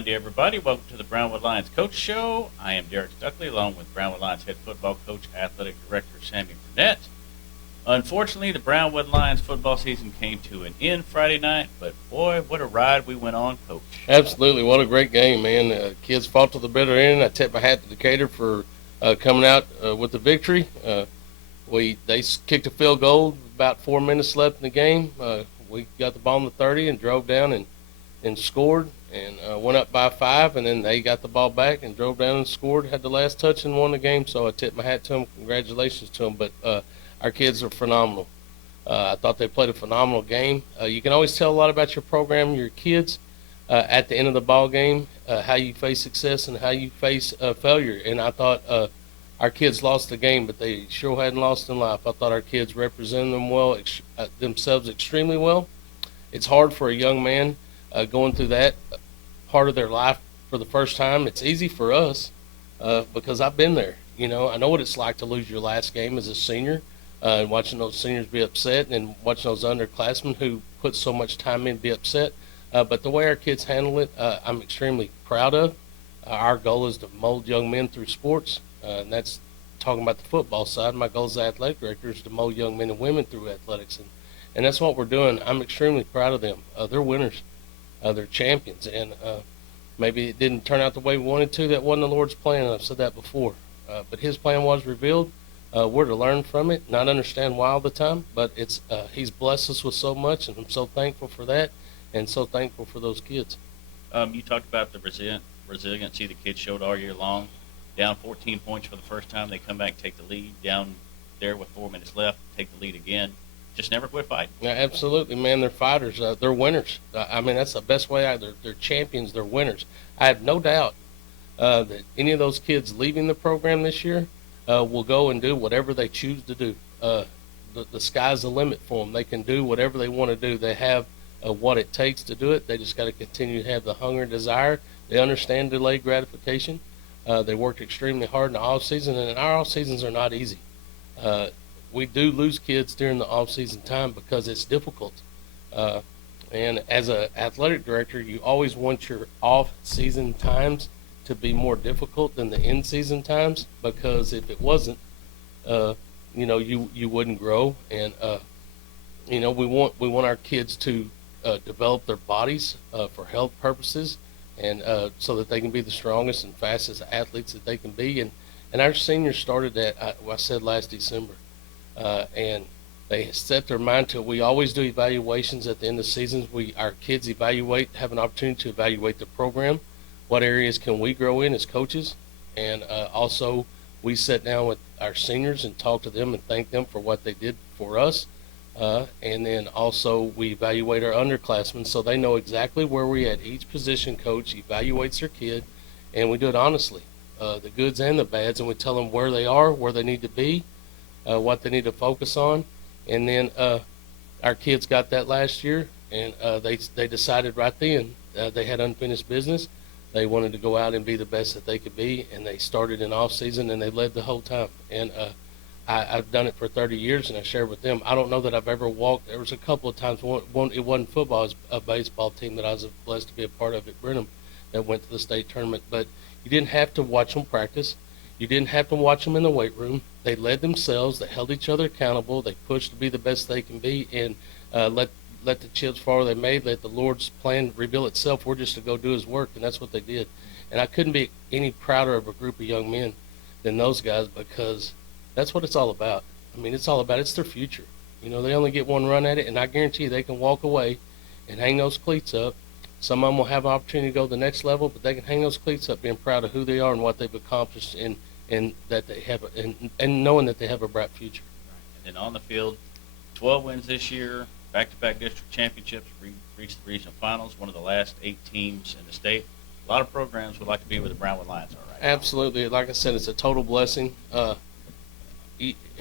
Monday, everybody. Welcome to the Brownwood Lions Coach Show. I am Derek Stuckley, along with Brownwood Lions head football coach, athletic director Sammy Burnett. Unfortunately, the Brownwood Lions football season came to an end Friday night, but boy, what a ride we went on, Coach. Absolutely. What a great game, man. Kids fought to the bitter end. I tip my hat to Decatur for coming out with the victory. They kicked a field goal, about 4 minutes left in the game. We got the ball in the 30 and drove down and scored and went up by 5, and then they got the ball back and drove down and scored, had the last touch and won the game. So I tip my hat to them. Congratulations to them. But our kids are phenomenal. I thought they played a phenomenal game. You can always tell a lot about your program, your kids, at the end of the ball game, how you face success and how you face failure. And I thought our kids lost the game, but they sure hadn't lost in life. I thought our kids represented themselves extremely well. It's hard for a young man going through that part of their life for the first time. It's easy for us because I've been there. You know, I know what it's like to lose your last game as a senior, and watching those seniors be upset and watching those underclassmen who put so much time in be upset. But the way our kids handle it, I'm extremely proud of. Our goal is to mold young men through sports, and that's talking about the football side. My goal as the athletic director is to mold young men and women through athletics, and that's what we're doing. I'm extremely proud of them. They're winners. They're champions, and maybe it didn't turn out the way we wanted to. That wasn't the Lord's plan, and I've said that before. But His plan was revealed. We're to learn from it, not understand why all the time, but He's blessed us with so much, and I'm so thankful for that, and so thankful for those kids. You talked about the resiliency the kids showed all year long. Down 14 points for the first time, they come back, take the lead. Down there with 4 minutes left, take the lead again. Just never quit fighting. Yeah, absolutely, man. They're fighters. They're winners. I mean, that's the best way. They're champions. They're winners. I have no doubt that any of those kids leaving the program this year will go and do whatever they choose to do. The sky's the limit for them. They can do whatever they want to do. They have what it takes to do it. They just got to continue to have the hunger and desire. They understand delayed gratification. They worked extremely hard in the off season, and our off seasons are not easy. We do lose kids during the off-season time because it's difficult. And as an athletic director, you always want your off-season times to be more difficult than the in-season times, because if it wasn't, you wouldn't grow. And we want our kids to develop their bodies for health purposes, and so that they can be the strongest and fastest athletes that they can be. And our seniors started that. I said last December. And they set their mind to it. We always do evaluations at the end of seasons. Our kids have an opportunity to evaluate the program. What areas can we grow in as coaches? And also, we sit down with our seniors and talk to them and thank them for what they did for us. And then also, we evaluate our underclassmen so they know exactly where we're at. Each position coach evaluates their kid, and we do it honestly, the goods and the bads, and we tell them where they are, where they need to be, what they need to focus on. And then our kids got that last year, and they decided right then they had unfinished business. They wanted to go out and be the best that they could be, and they started in off season, and they led the whole time. And I've done it for 30 years, and I shared with them. I don't know that I've ever walked. There was a couple of times, it wasn't football, it was a baseball team that I was blessed to be a part of at Brenham that went to the state tournament. But you didn't have to watch them practice. You didn't have to watch them in the weight room. They led themselves. They held each other accountable. They pushed to be the best they can be, and let the chips fall where they may. Let the Lord's plan reveal itself. We're just to go do His work, and that's what they did. And I couldn't be any prouder of a group of young men than those guys, because that's what it's all about. I mean, it's their future. You know, they only get one run at it, and I guarantee you they can walk away and hang those cleats up. Some of them will have an opportunity to go to the next level, but they can hang those cleats up being proud of who they are and what they've accomplished, and that they have, and knowing that they have a bright future. And then on the field, 12 wins this year, back-to-back district championships, reached the regional finals, one of the last 8 teams in the state. A lot of programs would like to be where the Brownwood Lions are right now. Absolutely. Like I said, it's a total blessing.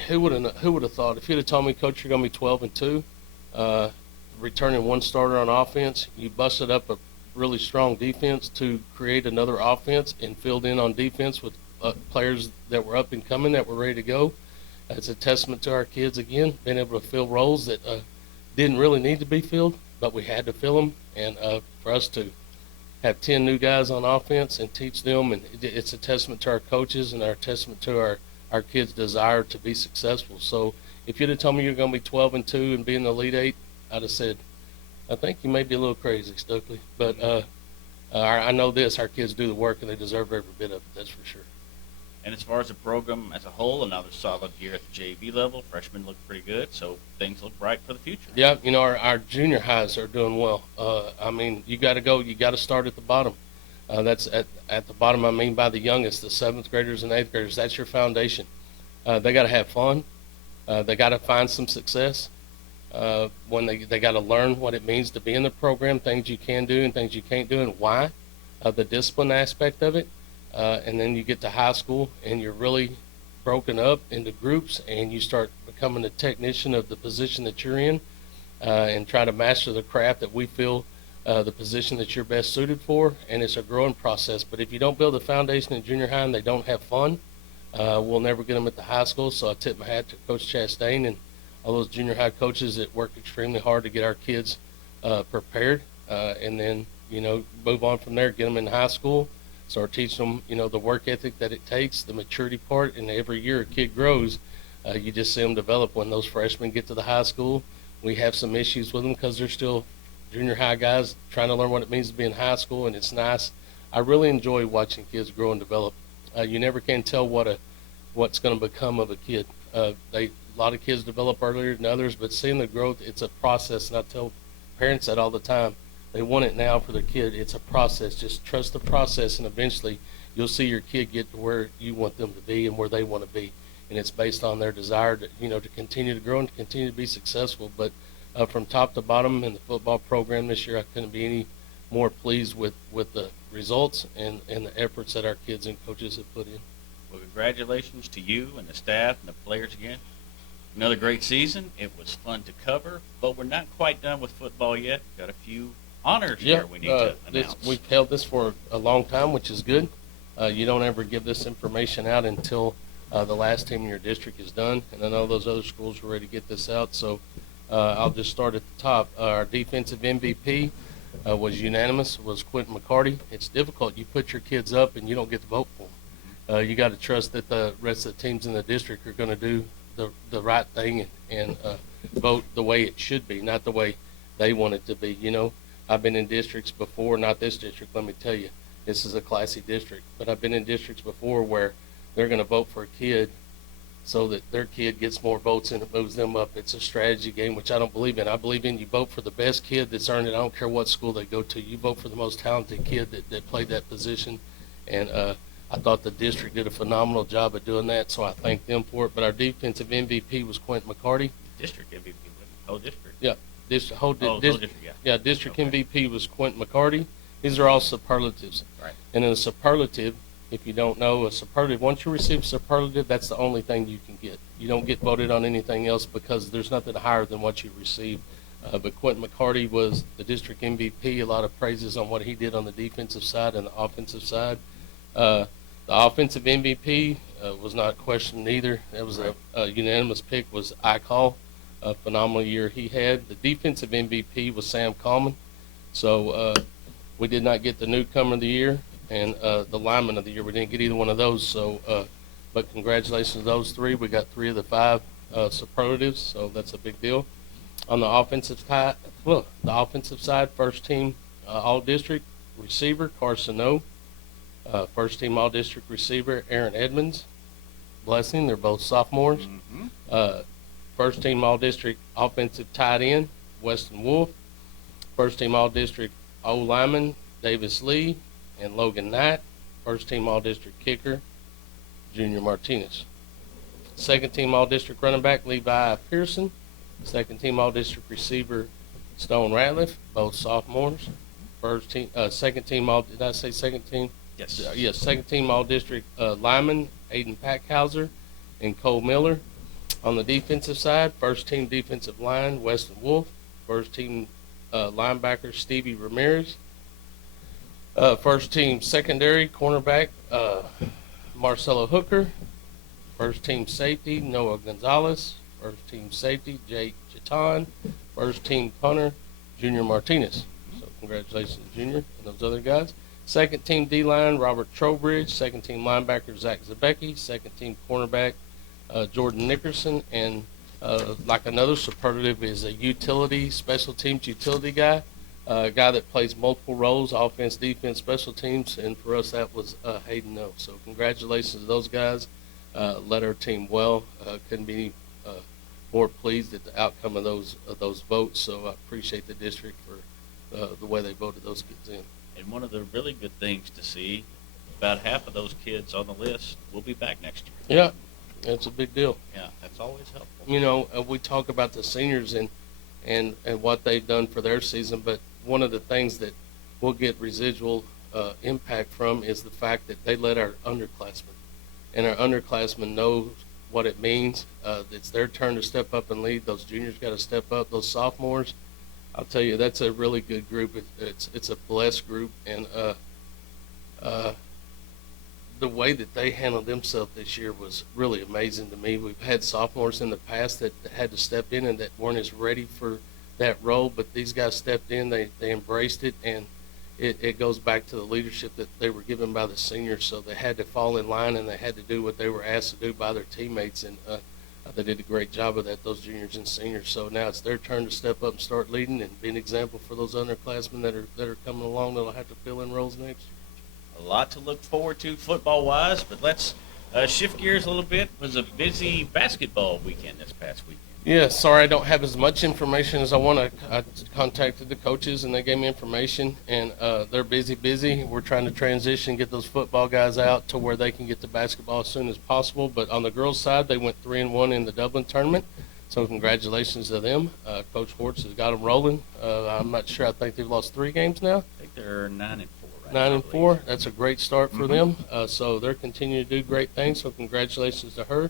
Who would have thought? If you'd have told me, Coach, you're going to be 12-2, returning one starter on offense, you busted up a really strong defense to create another offense and filled in on defense with players that were up and coming, that were ready to go. It's a testament to our kids, again, being able to fill roles that didn't really need to be filled, but we had to fill them. And for us to have 10 new guys on offense and teach them, and it's a testament to our coaches and our testament to our kids' desire to be successful. So if you'd have told me you're going to be 12-2 and be in the Elite Eight, I'd have said, I think you may be a little crazy, Stuckley. But I know this, our kids do the work and they deserve every bit of it, that's for sure. And as far as the program as a whole, another solid year at the JV level. Freshmen look pretty good, so things look bright for the future. Yeah, our junior highs are doing well. I mean, you got to start at the bottom. That's at the bottom. I mean by the youngest, the 7th graders and 8th graders. That's your foundation. They got to have fun. They got to find some success. When they got to learn what it means to be in the program, things you can do and things you can't do, and why. The discipline aspect of it. And then you get to high school and you're really broken up into groups and you start becoming a technician of the position that you're in, and try to master the craft that we feel the position that you're best suited for, and it's a growing process. But if you don't build a foundation in junior high and they don't have fun, we'll never get them at the high school. So I tip my hat to Coach Chastain and all those junior high coaches that work extremely hard to get our kids prepared, and then move on from there, get them in high school. Start teaching them, the work ethic that it takes, the maturity part, and every year a kid grows. You just see them develop. When those freshmen get to the high school, we have some issues with them because they're still junior high guys trying to learn what it means to be in high school, and it's nice. I really enjoy watching kids grow and develop. You never can tell what's going to become of a kid. A lot of kids develop earlier than others, but seeing the growth, it's a process, and I tell parents that all the time. They want it now for their kid. It's a process. Just trust the process, and eventually you'll see your kid get to where you want them to be and where they want to be. And it's based on their desire to, to continue to grow and to continue to be successful. But from top to bottom in the football program this year, I couldn't be any more pleased with the results and the efforts that our kids and coaches have put in. Well, congratulations to you and the staff and the players again. Another great season. It was fun to cover, but we're not quite done with football yet. Got a few honors here we need to announce. We've held this for a long time, which is good. You don't ever give this information out until the last team in your district is done, and I know those other schools are ready to get this out, so I'll just start at the top. Our defensive MVP was unanimous, was Quentin McCarty. It's difficult. You put your kids up and you don't get to vote for them. You got to trust that the rest of the teams in the district are going to do the right thing and vote the way it should be, not the way they want it to be. I've been in districts before, not this district, let me tell you, this is a classy district, but I've been in districts before where they're going to vote for a kid so that their kid gets more votes and it moves them up. It's a strategy game, which I don't believe in. I believe in you vote for the best kid that's earned it. I don't care what school they go to. You vote for the most talented kid that played that position, and I thought the district did a phenomenal job of doing that, so I thank them for it. But our defensive MVP was Quentin McCarty. District MVP, whole district. Yeah. District Okay. MVP was Quentin McCarty. These are all superlatives. Right. And in a superlative, if you don't know, a superlative, once you receive a superlative, that's the only thing you can get. You don't get voted on anything else because there's nothing higher than what you receive. But Quentin McCarty was the district MVP. A lot of praises on what he did on the defensive side and the offensive side. The offensive MVP was not questioned either. It was a unanimous pick, was Icall. A phenomenal year he had. The defensive MVP was Sam Coleman. So we did not get the newcomer of the year and the lineman of the year. We didn't get either one of those. So, but congratulations to those three. We got 3 of the 5 superlatives, so that's a big deal. On the offensive side, first team all-district receiver Carson O. First team all-district receiver Aaron Edmonds. Blessing, they're both sophomores. Mm-hmm. First team all-district offensive tight end, Weston Wolf. First team all-district O-lineman, Davis Lee and Logan Knight. First team all-district kicker, Junior Martinez. Second team all-district running back, Levi Pearson. Second team all-district receiver, Stone Ratliff, both sophomores. Second team all, did I say second team? Yes. Yes, second team all-district lineman, Aiden Packhauser and Cole Miller. On the defensive side, first team defensive line, Weston Wolf. First team linebacker, Stevie Ramirez. First team secondary cornerback, Marcelo Hooker. First team safety, Noah Gonzalez. First team safety, Jake Chaton. First team punter, Junior Martinez. So congratulations to Junior and those other guys. Second team D-line, Robert Trowbridge. Second team linebacker, Zach Zabecki. Second team cornerback, Jordan Nickerson. And like another superlative is a utility, special teams utility guy, a guy that plays multiple roles, offense, defense, special teams. And for us, that was Hayden No. So congratulations to those guys. Led our team well. Couldn't be more pleased at the outcome of those votes. So I appreciate the district for the way they voted those kids in. And one of the really good things to see, about half of those kids on the list will be back next year. Yeah, that's a big deal. Yeah, that's always helpful. You know, we talk about the seniors and what they've done for their season, but one of the things that we'll get residual impact from is the fact that they led our underclassmen. And our underclassmen know what it means. It's their turn to step up and lead. Those juniors got to step up. Those sophomores, I'll tell you, that's a really good group. It's a blessed group, and the way that they handled themselves this year was really amazing to me. We've had sophomores in the past that had to step in and that weren't as ready for that role, but these guys stepped in. They embraced it, and it goes back to the leadership that they were given by the seniors. So they had to fall in line, and they had to do what they were asked to do by their teammates, and they did a great job of that, those juniors and seniors. So now it's their turn to step up and start leading and be an example for those underclassmen that are coming along that'll have to fill in roles next year. A lot to look forward to football-wise, but let's shift gears a little bit. It was a busy basketball weekend this past weekend. Yeah, sorry I don't have as much information as I want. I contacted the coaches, and they gave me information, and they're busy. We're trying to transition, get those football guys out to where they can get to basketball as soon as possible. But on the girls' side, they went 3-1 in the Dublin tournament, so congratulations to them. Coach Hortz has got them rolling. I'm not sure. I think they've lost 3 games now. I think they're 9-4. 9-4. That's a great start for them. So they're continuing to do great things. So congratulations to her.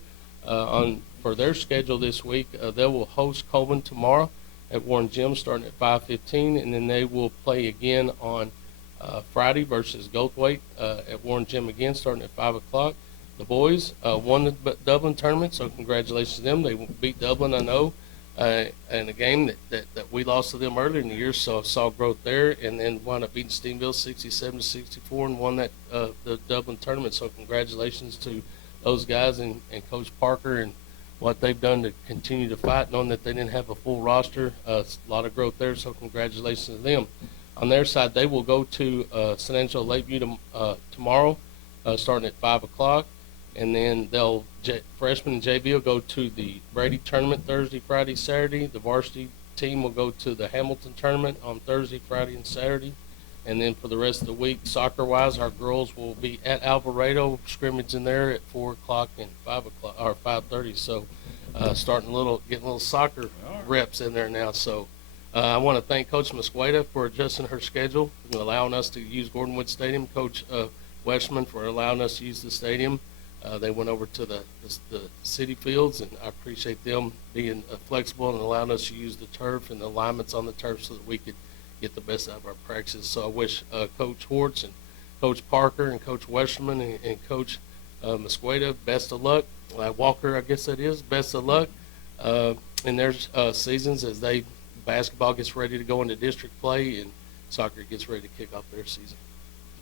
For their schedule this week, they will host Coleman tomorrow at Warren Gym starting at 5:15, and then they will play again on Friday versus Goldthwaite at Warren Gym again starting at 5 o'clock. The boys won the Dublin tournament, so congratulations to them. They beat Dublin, I know, in a game that we lost to them earlier in the year, so I saw growth there, and then wound up beating Steenville 67-64 and won that the Dublin tournament. So congratulations to those guys and Coach Parker and what they've done to continue to fight, knowing that they didn't have a full roster. A lot of growth there, so congratulations to them. On their side, they will go to San Angelo Lakeview tomorrow, starting at 5 o'clock. And then freshmen and JV will go to the Brady tournament Thursday, Friday, Saturday. The varsity team will go to the Hamilton tournament on Thursday, Friday, and Saturday. And then for the rest of the week, soccer-wise, our girls will be at Alvarado, scrimmaging there at 4 o'clock and 5 o'clock or 5:30. So getting a little soccer reps in there now. So I want to thank Coach Mosqueda for adjusting her schedule and allowing us to use Gordon Wood Stadium. Coach Westman for allowing us to use the stadium. They went over to the city fields, and I appreciate them being flexible and allowing us to use the turf and the alignments on the turf so that we could get the best out of our practices. So I wish Coach Hortz and Coach Parker and Coach Westerman and Coach Mosqueda best of luck. Walker, I guess that is, best of luck in their seasons as basketball gets ready to go into district play and soccer gets ready to kick off their season.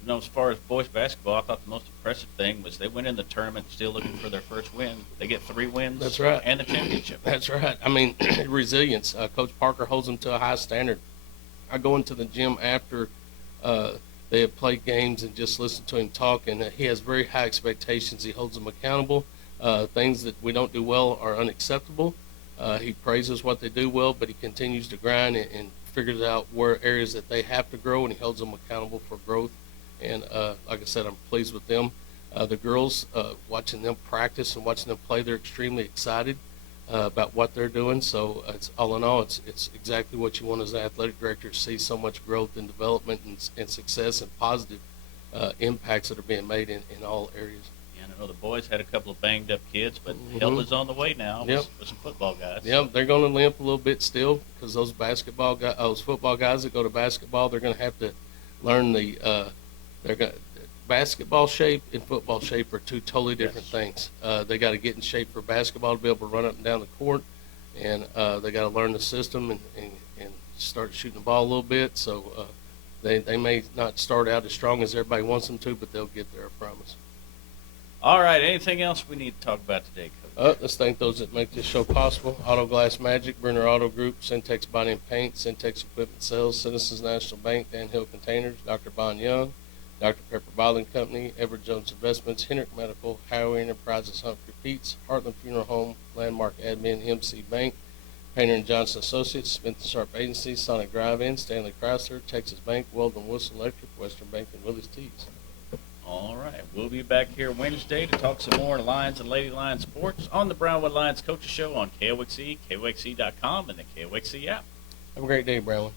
You know, as far as boys basketball, I thought the most impressive thing was they went in the tournament still looking for their first win. They get 3 wins. That's right. And the championship. That's right. I mean, resilience. Coach Parker holds them to a high standard. I go into the gym after they have played games and just listen to him talk, and he has very high expectations. He holds them accountable. Things that we don't do well are unacceptable. He praises what they do well, but he continues to grind and figures out where areas that they have to grow, and he holds them accountable for growth. And like I said, I'm pleased with them. The girls, watching them practice and watching them play, they're extremely excited about what they're doing. So it's all in all, it's exactly what you want as an athletic director, to see so much growth and development and success and positive impacts that are being made in all areas. Yeah, I know the boys had a couple of banged up kids, but help is on the way now with some football guys. Yep, they're going to limp a little bit still because those football guys that go to basketball, they're going to have to learn basketball shape and football shape are 2 totally different things. They got to get in shape for basketball to be able to run up and down the court, and they got to learn the system and start shooting the ball a little bit. So They may not start out as strong as everybody wants them to, but they'll get there, I promise. All right. Anything else we need to talk about today, Coach? Let's thank those that make this show possible. Auto Glass Magic, Brenner Auto Group, Syntex Body and Paint, Syntex Equipment Sales, Citizens National Bank, Dan Hill Containers, Dr. Bon Young, Dr. Pepper Bottling Company, Edward Jones Investments, Hendrick Medical, Highway Enterprises, Humphrey Peets, Heartland Funeral Home, Landmark Admin, MC Bank, Painter and Johnson Associates, Smith and Sharp Agency, Sonic Drive-In, Stanley Chrysler, Texas Bank, Weldon Whistle Electric, Western Bank, and Willie's Tees. All right. We'll be back here Wednesday to talk some more Lions and Lady Lions sports on the Brownwood Lions Coaches Show on KOXC, KOXC.com, and the KOXC app. Have a great day, Brownwood.